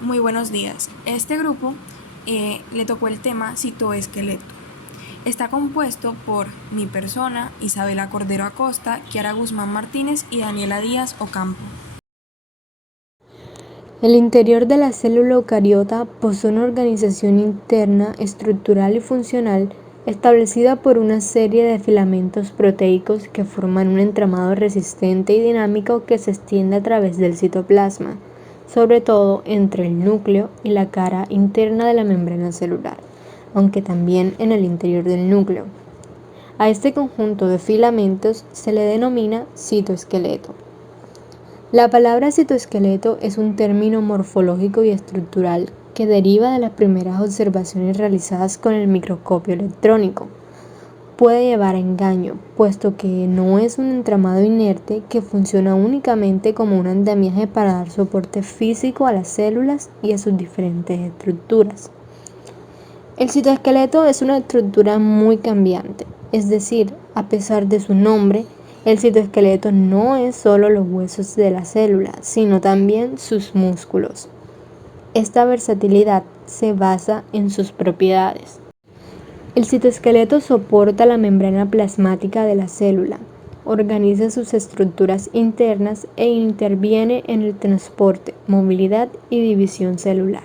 Muy buenos días. Este grupo le tocó el tema citoesqueleto. Está compuesto por mi persona, Isabela Cordero Acosta, Kiara Guzmán Martínez y Daniela Díaz Ocampo. El interior de la célula eucariota posee una organización interna, estructural y funcional establecida por una serie de filamentos proteicos que forman un entramado resistente y dinámico que se extiende a través del citoplasma, sobre todo entre el núcleo y la cara interna de la membrana celular, aunque también en el interior del núcleo. A este conjunto de filamentos se le denomina citoesqueleto. La palabra citoesqueleto es un término morfológico y estructural que deriva de las primeras observaciones realizadas con el microscopio electrónico. Puede llevar a engaño, puesto que no es un entramado inerte que funciona únicamente como un andamiaje para dar soporte físico a las células y a sus diferentes estructuras. El citoesqueleto es una estructura muy cambiante, es decir, a pesar de su nombre, el citoesqueleto no es solo los huesos de la célula, sino también sus músculos. Esta versatilidad se basa en sus propiedades. El citoesqueleto soporta la membrana plasmática de la célula, organiza sus estructuras internas e interviene en el transporte, movilidad y división celular.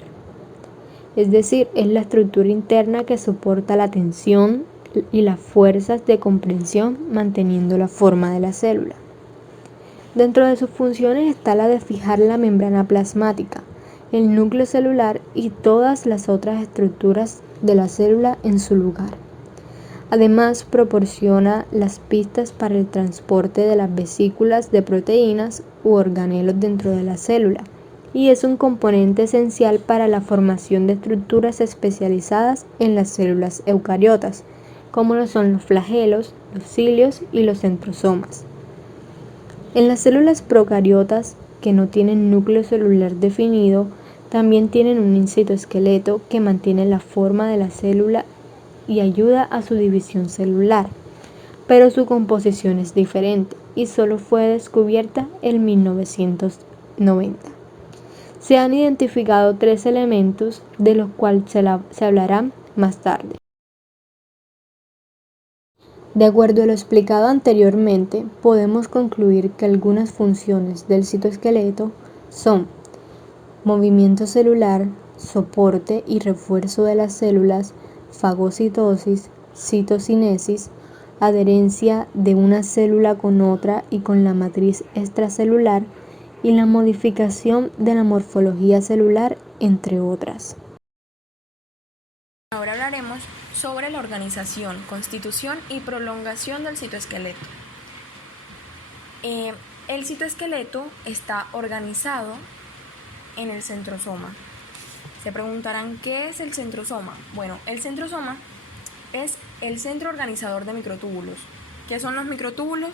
Es decir, es la estructura interna que soporta la tensión y las fuerzas de compresión manteniendo la forma de la célula. Dentro de sus funciones está la de fijar la membrana plasmática, el núcleo celular y todas las otras estructuras de la célula en su lugar. Además, proporciona las pistas para el transporte de las vesículas de proteínas u organelos dentro de la célula y es un componente esencial para la formación de estructuras especializadas en las células eucariotas, como lo son los flagelos, los cilios y los centrosomas. En las células procariotas, que no tienen núcleo celular definido, también tienen un citoesqueleto que mantiene la forma de la célula y ayuda a su división celular, pero su composición es diferente y solo fue descubierta en 1990. Se han identificado 3 elementos de los cuales se hablará más tarde. De acuerdo a lo explicado anteriormente, podemos concluir que algunas funciones del citoesqueleto son movimiento celular, soporte y refuerzo de las células, fagocitosis, citocinesis, adherencia de una célula con otra y con la matriz extracelular y la modificación de la morfología celular, entre otras. Ahora hablaremos sobre la organización, constitución y prolongación del citoesqueleto. El citoesqueleto está organizado en el centrosoma. Se preguntarán, ¿qué es el centrosoma? Bueno, el centrosoma es el centro organizador de microtúbulos. ¿Qué son los microtúbulos?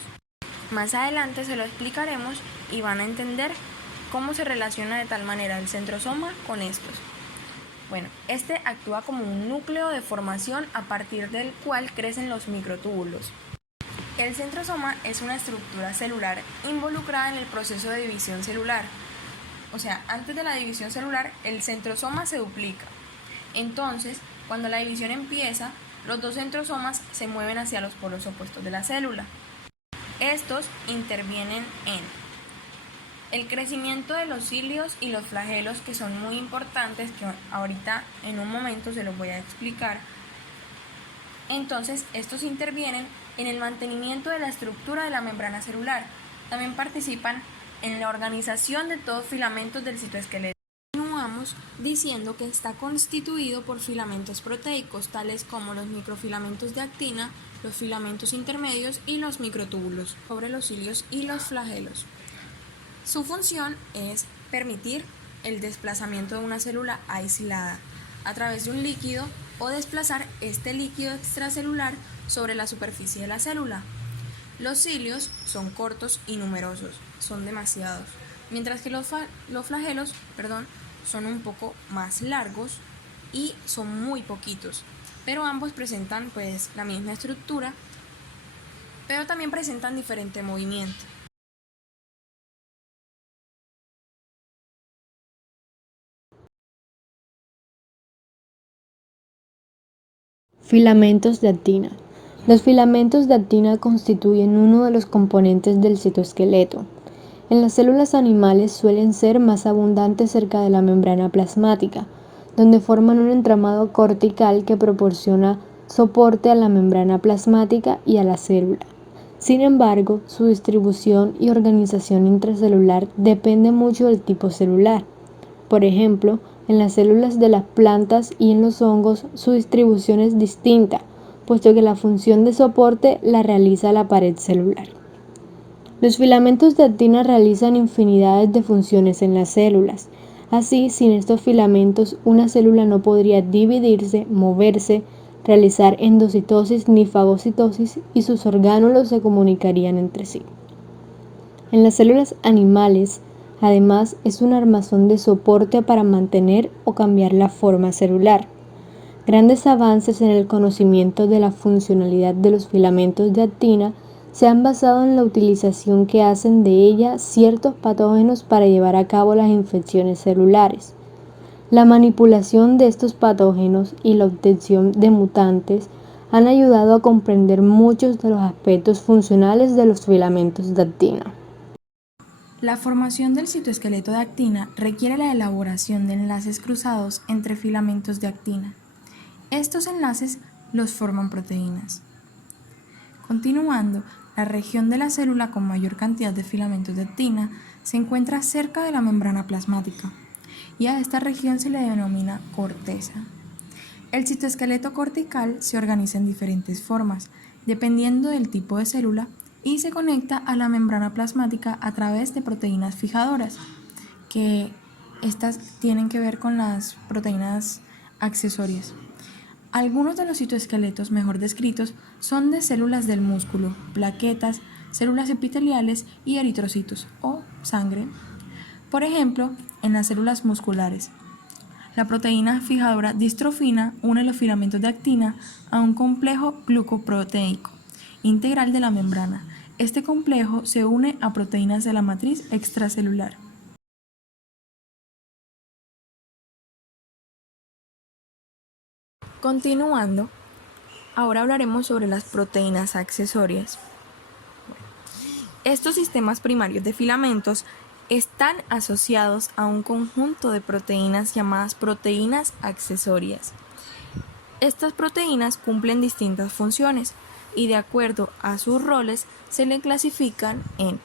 Más adelante se lo explicaremos y van a entender cómo se relaciona de tal manera el centrosoma con estos. Bueno, este actúa como un núcleo de formación a partir del cual crecen los microtúbulos. El centrosoma es una estructura celular involucrada en el proceso de división celular. O sea, antes de la división celular, el centrosoma se duplica. Entonces, cuando la división empieza, los dos centrosomas se mueven hacia los polos opuestos de la célula. Estos intervienen en el crecimiento de los cilios y los flagelos, que son muy importantes, que ahorita en un momento se los voy a explicar. Entonces, estos intervienen en el mantenimiento de la estructura de la membrana celular. También participan en la organización de todos los filamentos del citoesqueleto. Continuamos diciendo que está constituido por filamentos proteicos, tales como los microfilamentos de actina, los filamentos intermedios y los microtúbulos, sobre los cilios y los flagelos. Su función es permitir el desplazamiento de una célula aislada a través de un líquido o desplazar este líquido extracelular sobre la superficie de la célula. Los cilios son cortos y numerosos, son demasiados, mientras que los flagelos, son un poco más largos y son muy poquitos, pero ambos presentan la misma estructura, pero también presentan diferente movimiento. Filamentos de actina. Los filamentos de actina constituyen uno de los componentes del citoesqueleto. En las células animales suelen ser más abundantes cerca de la membrana plasmática, donde forman un entramado cortical que proporciona soporte a la membrana plasmática y a la célula. Sin embargo, su distribución y organización intracelular depende mucho del tipo celular. Por ejemplo, en las células de las plantas y en los hongos su distribución es distinta, puesto que la función de soporte la realiza la pared celular. Los filamentos de actina realizan infinidades de funciones en las células. Así, sin estos filamentos, una célula no podría dividirse, moverse, realizar endocitosis ni fagocitosis y sus orgánulos se comunicarían entre sí. En las células animales, además, es un armazón de soporte para mantener o cambiar la forma celular. Grandes avances en el conocimiento de la funcionalidad de los filamentos de actina se han basado en la utilización que hacen de ella ciertos patógenos para llevar a cabo las infecciones celulares. La manipulación de estos patógenos y la obtención de mutantes han ayudado a comprender muchos de los aspectos funcionales de los filamentos de actina. La formación del citoesqueleto de actina requiere la elaboración de enlaces cruzados entre filamentos de actina. Estos enlaces los forman proteínas. Continuando, la región de la célula con mayor cantidad de filamentos de actina se encuentra cerca de la membrana plasmática y a esta región se le denomina corteza. El citoesqueleto cortical se organiza en diferentes formas, dependiendo del tipo de célula, y se conecta a la membrana plasmática a través de proteínas fijadoras, que estas tienen que ver con las proteínas accesorias. Algunos de los citoesqueletos mejor descritos son de células del músculo, plaquetas, células epiteliales y eritrocitos o sangre. Por ejemplo, en las células musculares, la proteína fijadora distrofina une los filamentos de actina a un complejo glucoproteico integral de la membrana. Este complejo se une a proteínas de la matriz extracelular. Continuando, ahora hablaremos sobre las proteínas accesorias. Estos sistemas primarios de filamentos están asociados a un conjunto de proteínas llamadas proteínas accesorias. Estas proteínas cumplen distintas funciones y de acuerdo a sus roles se le clasifican en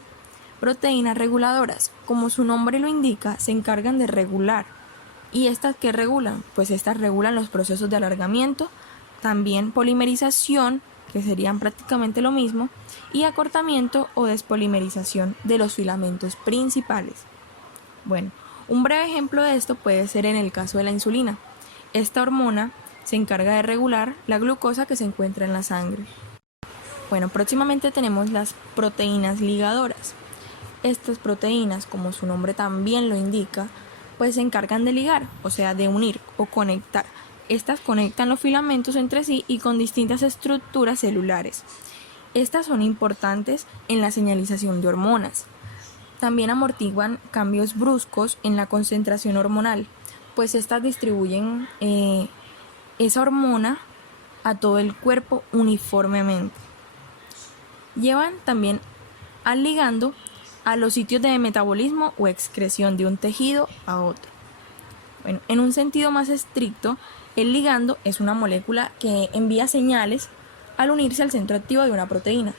proteínas reguladoras. Como su nombre lo indica, se encargan de regular. ¿Y estas qué regulan? Pues estas regulan los procesos de alargamiento, también polimerización, que serían prácticamente lo mismo, y acortamiento o despolimerización de los filamentos principales. Bueno, un breve ejemplo de esto puede ser en el caso de la insulina. Esta hormona se encarga de regular la glucosa que se encuentra en la sangre. Bueno, próximamente tenemos las proteínas ligadoras. Estas proteínas, como su nombre también lo indica, pues se encargan de ligar, o sea, de unir o conectar. Estas conectan los filamentos entre sí y con distintas estructuras celulares. Estas son importantes en la señalización de hormonas. También amortiguan cambios bruscos en la concentración hormonal, pues estas distribuyen esa hormona a todo el cuerpo uniformemente. Llevan también al ligando a los sitios de metabolismo o excreción de un tejido a otro. Bueno, en un sentido más estricto, el ligando es una molécula que envía señales al unirse al centro activo de una proteína,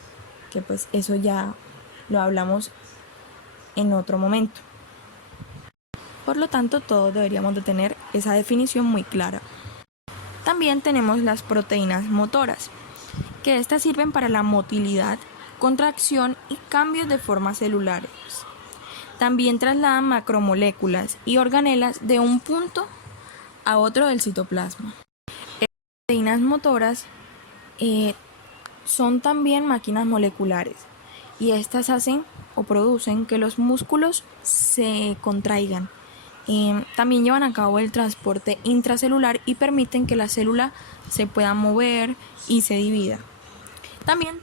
que pues eso ya lo hablamos en otro momento. Por lo tanto, todos deberíamos de tener esa definición muy clara. También tenemos las proteínas motoras, que estas sirven para la motilidad, contracción y cambios de formas celulares. También trasladan macromoléculas y organelas de un punto a otro del citoplasma. Las proteínas motoras son también máquinas moleculares y estas hacen o producen que los músculos se contraigan. También llevan a cabo el transporte intracelular y permiten que la célula se pueda mover y se divida. También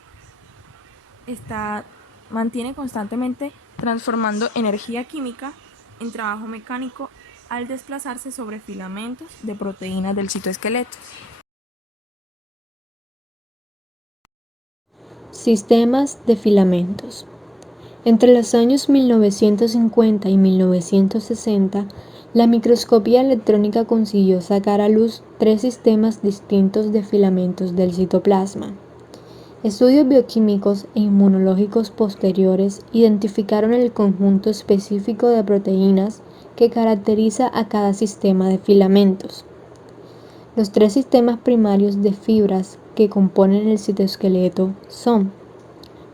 mantiene constantemente transformando energía química en trabajo mecánico al desplazarse sobre filamentos de proteínas del citoesqueleto. Sistemas de filamentos. Entre los años 1950 y 1960, la microscopía electrónica consiguió sacar a luz 3 sistemas distintos de filamentos del citoplasma. Estudios bioquímicos e inmunológicos posteriores identificaron el conjunto específico de proteínas que caracteriza a cada sistema de filamentos. Los 3 sistemas primarios de fibras que componen el citoesqueleto son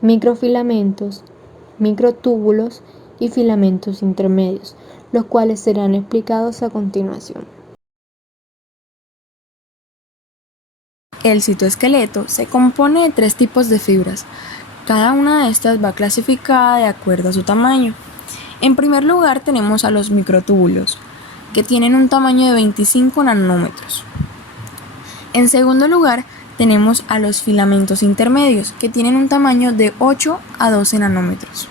microfilamentos, microtúbulos y filamentos intermedios, los cuales serán explicados a continuación. El citoesqueleto se compone de 3 tipos de fibras. Cada una de estas va clasificada de acuerdo a su tamaño. En primer lugar tenemos a los microtúbulos, que tienen un tamaño de 25 nanómetros. En segundo lugar tenemos a los filamentos intermedios, que tienen un tamaño de 8 a 12 nanómetros.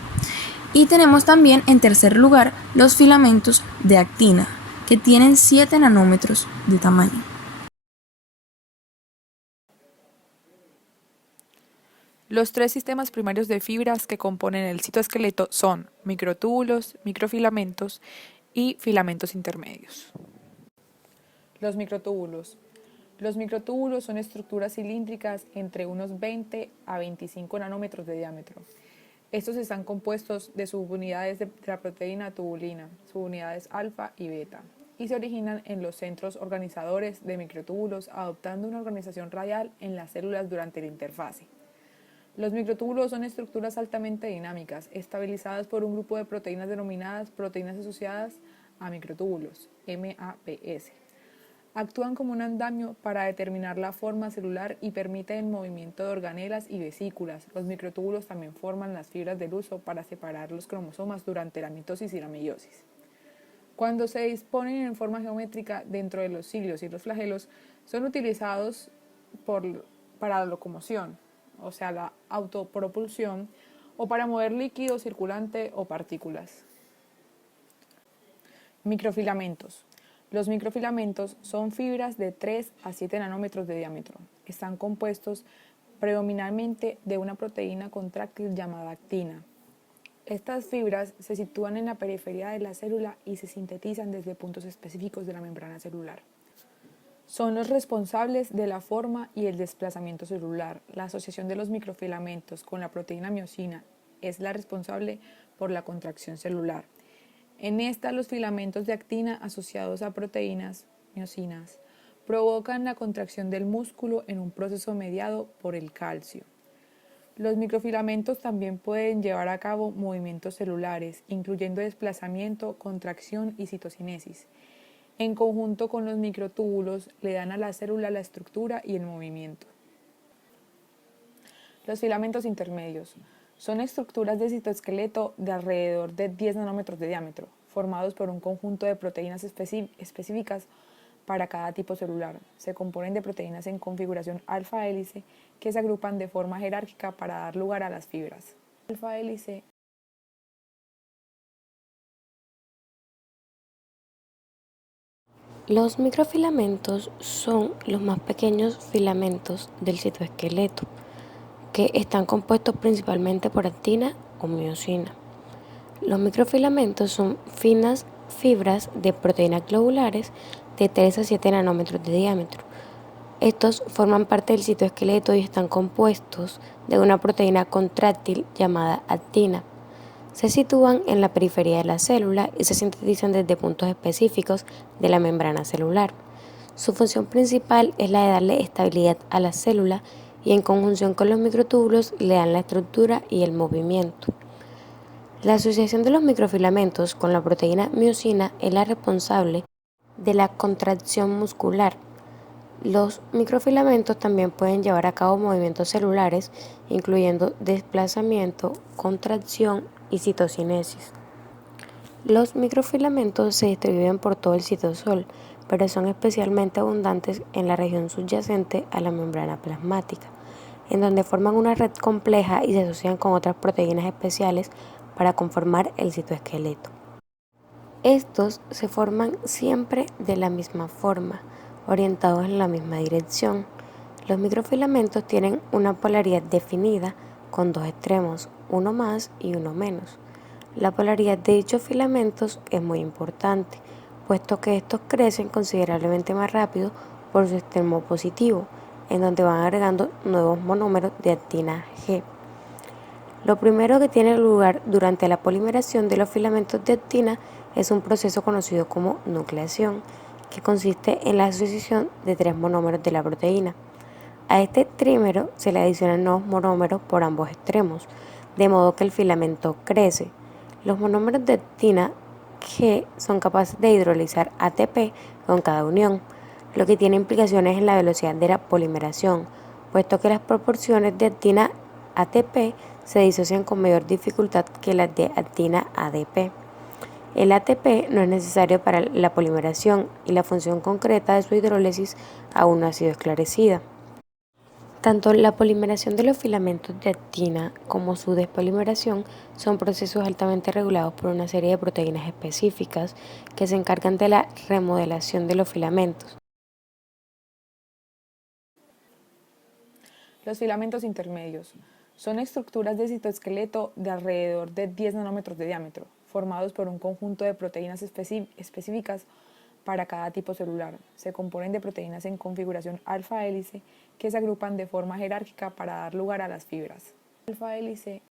Y tenemos también en tercer lugar los filamentos de actina, que tienen 7 nanómetros de tamaño. Los 3 sistemas primarios de fibras que componen el citoesqueleto son microtúbulos, microfilamentos y filamentos intermedios. Los microtúbulos. Los microtúbulos son estructuras cilíndricas entre unos 20 a 25 nanómetros de diámetro. Estos están compuestos de subunidades de la proteína tubulina, subunidades alfa y beta, y se originan en los centros organizadores de microtúbulos, adoptando una organización radial en las células durante la interfase. Los microtúbulos son estructuras altamente dinámicas, estabilizadas por un grupo de proteínas denominadas proteínas asociadas a microtúbulos, MAPS. Actúan como un andamio para determinar la forma celular y permiten el movimiento de organelas y vesículas. Los microtúbulos también forman las fibras del uso para separar los cromosomas durante la mitosis y la meiosis. Cuando se disponen en forma geométrica dentro de los cilios y los flagelos, son utilizados para la locomoción, o sea, la autopropulsión, o para mover líquido circulante o partículas. Microfilamentos. Los microfilamentos son fibras de 3 a 7 nanómetros de diámetro. Están compuestos predominantemente de una proteína contráctil llamada actina. Estas fibras se sitúan en la periferia de la célula y se sintetizan desde puntos específicos de la membrana celular. Son los responsables de la forma y el desplazamiento celular. La asociación de los microfilamentos con la proteína miosina es la responsable por la contracción celular. En esta, los filamentos de actina asociados a proteínas miosinas provocan la contracción del músculo en un proceso mediado por el calcio. Los microfilamentos también pueden llevar a cabo movimientos celulares, incluyendo desplazamiento, contracción y citocinesis. En conjunto con los microtúbulos, le dan a la célula la estructura y el movimiento. Los filamentos intermedios son estructuras de citoesqueleto de alrededor de 10 nanómetros de diámetro, formados por un conjunto de proteínas específicas para cada tipo celular. Se componen de proteínas en configuración alfa-hélice que se agrupan de forma jerárquica para dar lugar a las fibras. Alfa-hélice. Los microfilamentos son los más pequeños filamentos del citoesqueleto, que están compuestos principalmente por actina o miosina. Los microfilamentos son finas fibras de proteínas globulares de 3 a 7 nanómetros de diámetro. Estos forman parte del citoesqueleto y están compuestos de una proteína contráctil llamada actina. Se sitúan en la periferia de la célula y se sintetizan desde puntos específicos de la membrana celular. Su función principal es la de darle estabilidad a la célula y en conjunción con los microtúbulos le dan la estructura y el movimiento. La asociación de los microfilamentos con la proteína miosina es la responsable de la contracción muscular. Los microfilamentos también pueden llevar a cabo movimientos celulares, incluyendo desplazamiento, contracción y citocinesis. Los microfilamentos se distribuyen por todo el citosol, pero son especialmente abundantes en la región subyacente a la membrana plasmática, en donde forman una red compleja y se asocian con otras proteínas especiales para conformar el citoesqueleto. Estos se forman siempre de la misma forma, orientados en la misma dirección. Los microfilamentos tienen una polaridad definida con dos extremos, uno más y uno menos. La polaridad de dichos filamentos es muy importante, puesto que estos crecen considerablemente más rápido por su extremo positivo, en donde van agregando nuevos monómeros de actina G. Lo primero que tiene lugar durante la polimeración de los filamentos de actina es un proceso conocido como nucleación, que consiste en la asociación de tres monómeros de la proteína. A este trímero se le adicionan nuevos monómeros por ambos extremos, de modo que el filamento crece. Los monómeros de actina G son capaces de hidrolizar ATP con cada unión, lo que tiene implicaciones en la velocidad de la polimeración, puesto que las proporciones de actina ATP se disocian con mayor dificultad que las de actina ADP. El ATP no es necesario para la polimeración y la función concreta de su hidrólisis aún no ha sido esclarecida. Tanto la polimeración de los filamentos de actina como su despolimeración son procesos altamente regulados por una serie de proteínas específicas que se encargan de la remodelación de los filamentos. Los filamentos intermedios son estructuras de citoesqueleto de alrededor de 10 nanómetros de diámetro, formados por un conjunto de proteínas específicas para cada tipo celular. Se componen de proteínas en configuración alfa-hélice que se agrupan de forma jerárquica para dar lugar a las fibras. Alfa-hélice.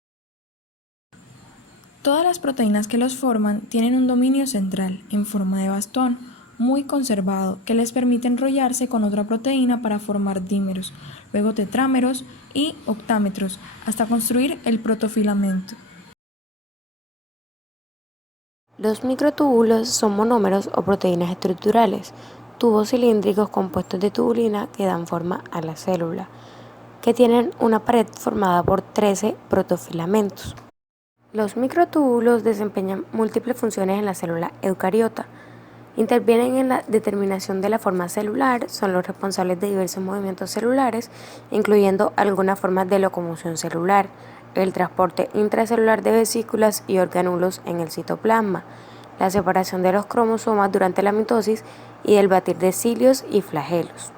Todas las proteínas que los forman tienen un dominio central, en forma de bastón, muy conservado, que les permite enrollarse con otra proteína para formar dímeros, luego tetrámeros y octámetros, hasta construir el protofilamento. Los microtúbulos son monómeros o proteínas estructurales, tubos cilíndricos compuestos de tubulina que dan forma a la célula, que tienen una pared formada por 13 protofilamentos. Los microtúbulos desempeñan múltiples funciones en la célula eucariota. Intervienen en la determinación de la forma celular, son los responsables de diversos movimientos celulares, incluyendo algunas formas de locomoción celular, el transporte intracelular de vesículas y orgánulos en el citoplasma, la separación de los cromosomas durante la mitosis y el batir de cilios y flagelos.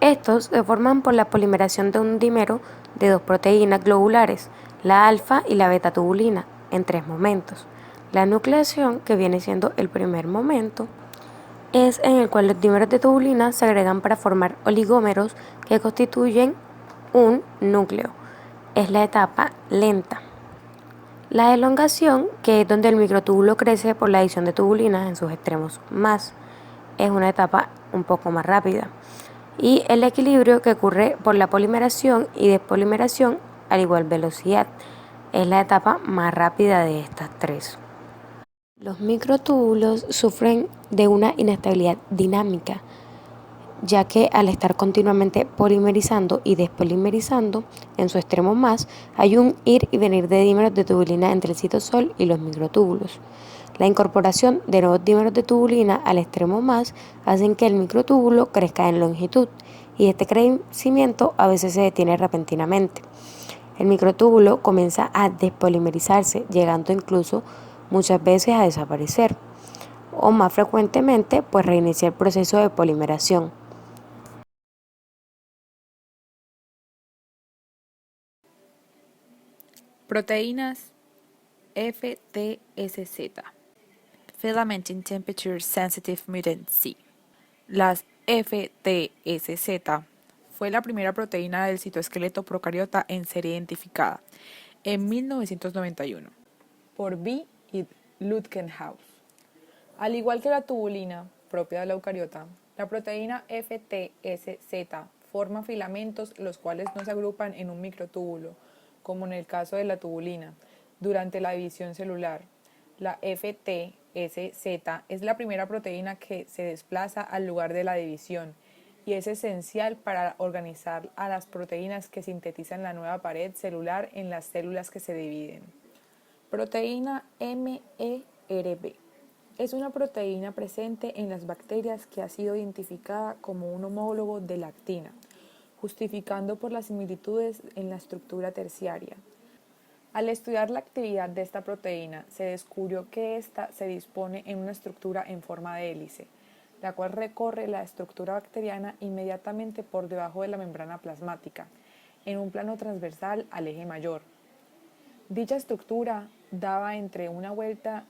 Estos se forman por la polimeración de un dímero de dos proteínas globulares, la alfa y la beta tubulina, en tres momentos. La nucleación, que viene siendo el primer momento, es en el cual los dímeros de tubulina se agregan para formar oligómeros que constituyen un núcleo. Es la etapa lenta. La elongación, que es donde el microtúbulo crece por la adición de tubulinas en sus extremos más, es una etapa un poco más rápida. Y el equilibrio, que ocurre por la polimeración y despolimeración a igual velocidad, es la etapa más rápida de estas tres. Los microtúbulos sufren de una inestabilidad dinámica, ya que al estar continuamente polimerizando y despolimerizando en su extremo más, hay un ir y venir de dímeros de tubulina entre el citosol y los microtúbulos. La incorporación de nuevos dímeros de tubulina al extremo más hacen que el microtúbulo crezca en longitud, y este crecimiento a veces se detiene repentinamente. El microtúbulo comienza a despolimerizarse, llegando incluso muchas veces a desaparecer, o más frecuentemente, pues reinicia el proceso de polimeración. Proteínas FTSZ, Filament Temperature Sensitive Mutant C. Las FTSZ fue la primera proteína del citoesqueleto procariota en ser identificada en 1991 por B. y Lutkenhaus. Al igual que la tubulina propia de la eucariota, la proteína FTSZ forma filamentos los cuales no se agrupan en un microtúbulo, como en el caso de la tubulina, durante la división celular. La FTSZ es la primera proteína que se desplaza al lugar de la división y es esencial para organizar a las proteínas que sintetizan la nueva pared celular en las células que se dividen. Proteína MERB es una proteína presente en las bacterias que ha sido identificada como un homólogo de la actina, justificando por las similitudes en la estructura terciaria. Al estudiar la actividad de esta proteína, se descubrió que ésta se dispone en una estructura en forma de hélice, la cual recorre la estructura bacteriana inmediatamente por debajo de la membrana plasmática, en un plano transversal al eje mayor, Dicha estructura daba entre una vuelta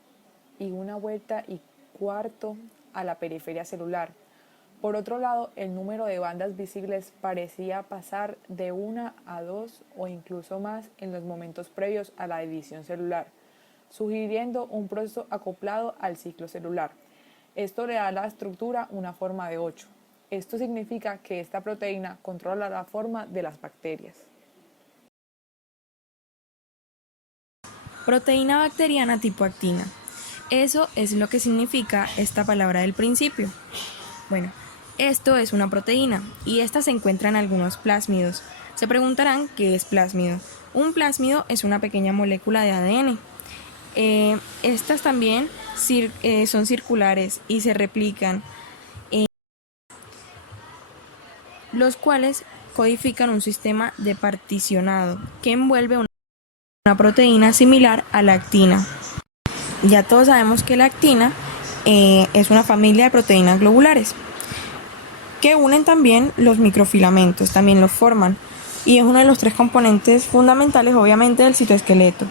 y cuarto a la periferia celular. Por otro lado, el número de bandas visibles parecía pasar de 1 a 2 o incluso más en los momentos previos a la división celular, sugiriendo un proceso acoplado al ciclo celular. Esto le da a la estructura una forma de 8. Esto significa que esta proteína controla la forma de las bacterias. Proteína bacteriana tipo actina. Eso es lo que significa esta palabra del principio. Bueno, esto es una proteína y esta se encuentra en algunos plásmidos. Se preguntarán qué es plásmido. Un plásmido es una pequeña molécula de ADN. Estas también son circulares y se replican, los cuales codifican un sistema de particionado que envuelve una proteína similar a la actina. Ya todos sabemos que la actina es una familia de proteínas globulares que unen también los microfilamentos, también los forman, y es uno de los 3 componentes fundamentales, obviamente, del citoesqueleto.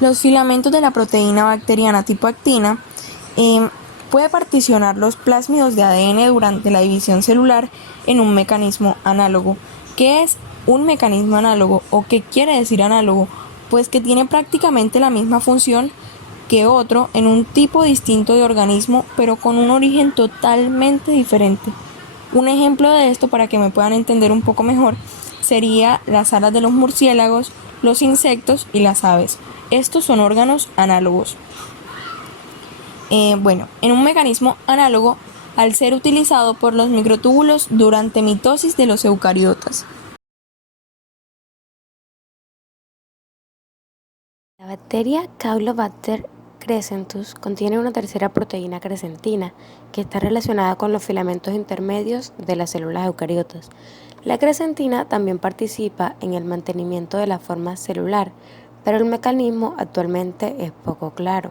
Los filamentos de la proteína bacteriana tipo actina puede particionar los plásmidos de ADN durante la división celular en un mecanismo análogo. ¿Qué es un mecanismo análogo o qué quiere decir análogo? Pues que tiene prácticamente la misma función que otro en un tipo distinto de organismo, pero con un origen totalmente diferente. Un ejemplo de esto, para que me puedan entender un poco mejor, sería las alas de los murciélagos, los insectos y las aves. Estos son órganos análogos. En un mecanismo análogo, al ser utilizado por los microtúbulos durante mitosis de los eucariotas. La bacteria Caulobacter crescentus contiene una tercera proteína crescentina que está relacionada con los filamentos intermedios de las células eucariotas. La crescentina también participa en el mantenimiento de la forma celular, pero el mecanismo actualmente es poco claro.